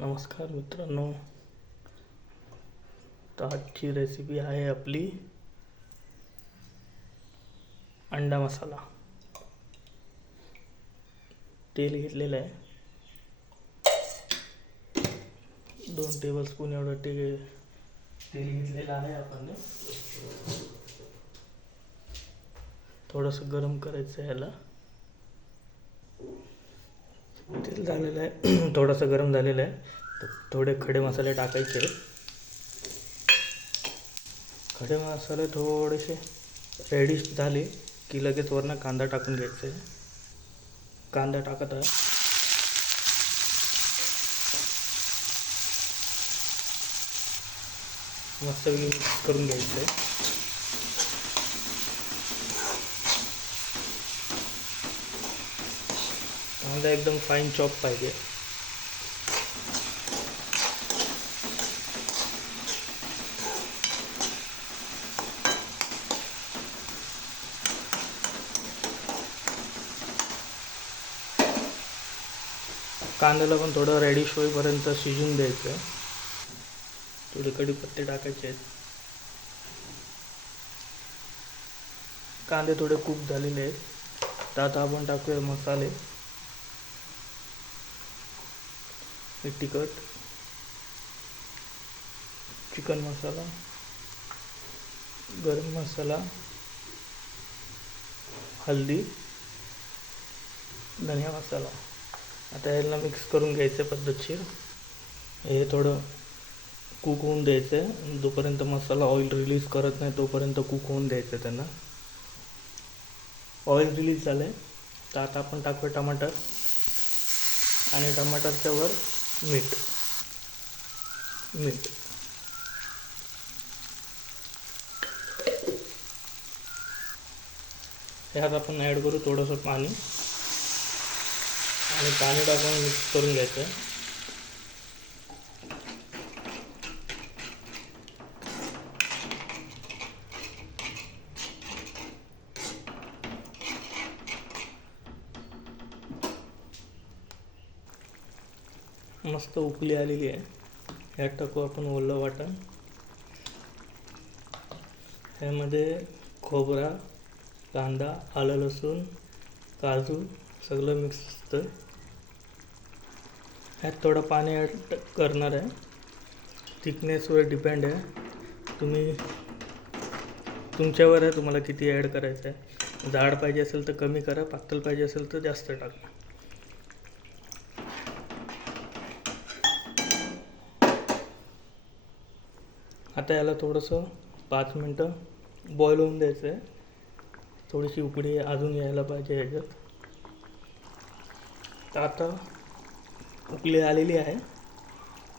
नमस्कार मित्रांनो. तर आजची रेसिपी आहे आपली अंडा मसाला. तेल घेतलेलं आहे 2 टेबलस्पून एवढं तेल घेतलेलं आहे. आपण थोडंसं गरम करायचं आहे. याला तेल झालेलं आहे थोडंसं गरम झालेलं आहे. तर थोडे खडे मसाले टाकायचे. खडे मसाले थोडेसे रेडिश झाले की लगेच वरनं कांदा टाकून घ्यायचा आहे. कांदा टाकत आहे. मस्त मिक्स करून घ्यायचं आहे. कांदा एकदम फाईन चॉप पाहिजे. कांद्याला पण थोडं रेडिश होईपर्यंत शिजून द्यायचं. थोडे कढीपत्ते टाकायचे आहेत. कांदे थोडे कुक झालेले आहेत. तर आता आपण टाकूया मसाले. तिखट, चिकन मसाला, गरम मसाला, हल्दी, धनिया मसाला. आता याला मिक्स करून घ्यायचं पद्धतशीर. हे थोडं कुक होऊन द्यायचं आहे. जोपर्यंत मसाला ऑइल रिलीज करत नाही तोपर्यंत कुक होऊन द्यायचं त्यांना. ऑइल रिलीज झालं आहे. तर आता आपण टाकूया टमाटर आणि टमाटरच्या वर मीठ. ह्यात आपण ॲड करू थोडंसं पाणी आणि पाणी टाकून मिक्स करून घ्यायचं. मस्त उकळी आलेली आहे. ह्यात टाकू आपण ओलं वाटण. ह्यामध्ये खोबरा, कांदा, आलं, लसूण, काजू सगळं मिक्स असतं. ह्यात थोडं पाणी ॲड करणार आहे. थिकनेसवर डिपेंड आहे. तुमच्यावर आहे तुम्हाला किती ॲड करायचं आहे. जाड पाहिजे असेल तर कमी करा, पातळ पाहिजे असेल तर जास्त टाका. आता याला थोडंसं 5 मिनटं बॉईल होऊन द्यायचं आहे. थोडीशी उकळी अजून यायला पाहिजे ह्याच्यात. तर आता उकळी आलेली आहे.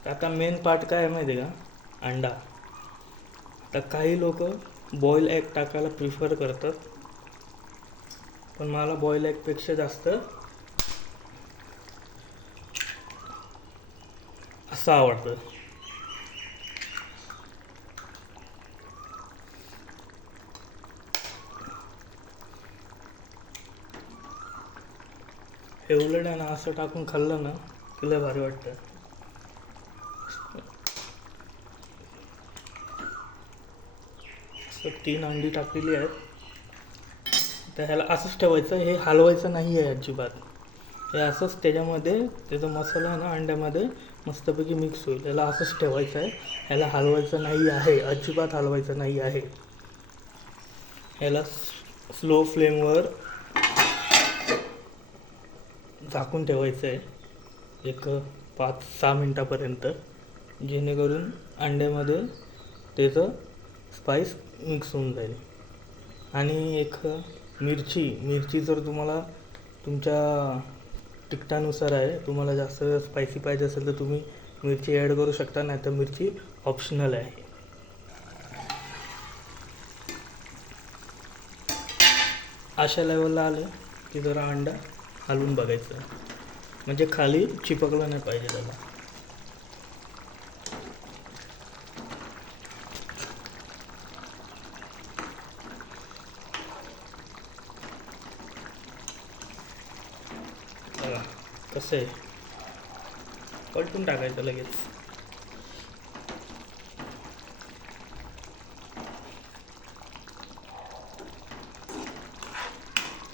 तर आता मेन पार्ट काय आहे माहिती आहे का, अंडा. आता काही लोक बॉईल एग टाकायला प्रिफर करतात, पण मला बॉईल एगपेक्षा जास्त असं आवडतं. हे उलट आहे ना, असं टाकून खाल्लं ना की लय भारी वाटतं. असं 3 अंडी टाकलेली आहेत. तर ह्याला असंच ठेवायचं. हे हलवायचं नाही आहे अजिबात. हे असंच त्याच्यामध्ये त्याचा मसाला आहे ना अंड्यामध्ये मस्तपैकी मिक्स होईल. याला असंच ठेवायचं आहे. ह्याला हलवायचं नाही आहे, अजिबात हलवायचं नाही आहे. ह्याला स्लो फ्लेमवर झाकून ठेवायचं आहे एक 5-6 मिनटापर्यंत, जेणेकरून अंड्यामध्ये त्याचं स्पाईस मिक्स होऊन जाईल. आणि एक मिरची जर तुम्हाला तुमच्या तिखटानुसार आहे, तुम्हाला जास्त स्पायसी पाहिजे असेल तर तुम्ही मिरची ॲड करू शकता, नाही तर मिरची ऑप्शनल आहे. अशा लेवलला आलं की जरा अंडा हलवून बघायचं, म्हणजे खाली चिपकलं नाही पाहिजे त्याला. कसं आहे पलटून टाकायचं लगेच.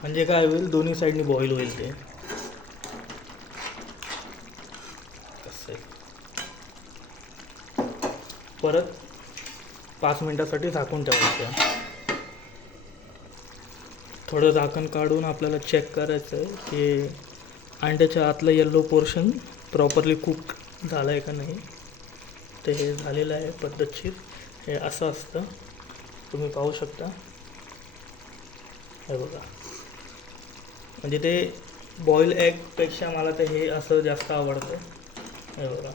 म्हणजे काय होईल, दोन्ही साईडनी बॉईल होईल ते. कसं आहे, परत 5 मिनटासाठी झाकून ठेवायचं. थोडं झाकण काढून आपल्याला चेक करायचं आहे की अंड्याच्या आतलं येल्लो पोर्शन प्रॉपरली कुक झालं आहे का नाही. ते हे झालेलं आहे पद्धतशीर. हे असं असतं, तुम्ही पाहू शकता. हे बघा, म्हणजे ते बॉईल एगपेक्षा मला ते हे असं जास्त आवडतं. हे बघा,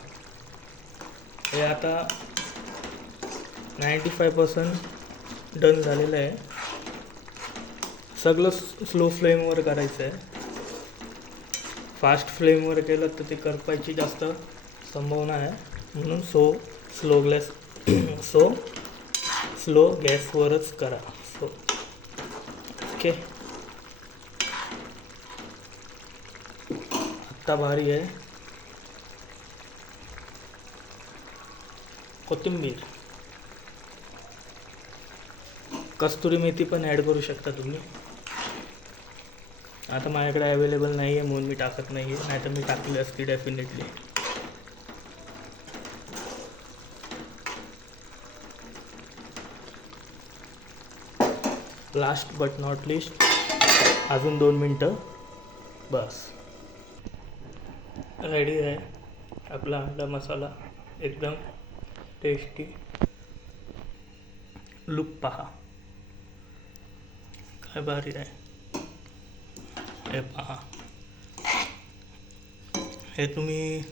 हे आता 95% डन झालेलं आहे. सगळं स्लो फ्लेमवर करायचं आहे. फास्ट फ्लेमवर केलं तर ते करपायची जास्त संभावना आहे, म्हणून स्लो गॅसवरच करा. ओके. आत्ता भारी आहे. कोथिंबीर, कस्तुरी मेथी पण ॲड करू शकता तुम्ही. आता माझ्याकडे अवेलेबल नाही आहे म्हणून मी टाकत नाही आहे, नाहीतर मी टाकली असती definitely. Last but not list, अजून 2 मिनटं बस. रेडी आहे आपला अंडा मसाला, एकदम टेस्टी. लुक पहा, काय भारी आहे. हे पहा, हे तुम्ही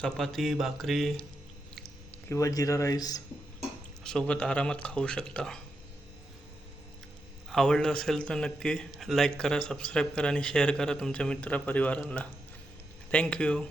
चपाती, भाकरी किंवा जिरा राईस सोबत आरामात खाऊ शकता. आवडलं असेल तर नक्की लाईक करा, सबस्क्राईब करा आणि शेअर करा तुमच्या मित्रपरिवारांना. थँक्यू.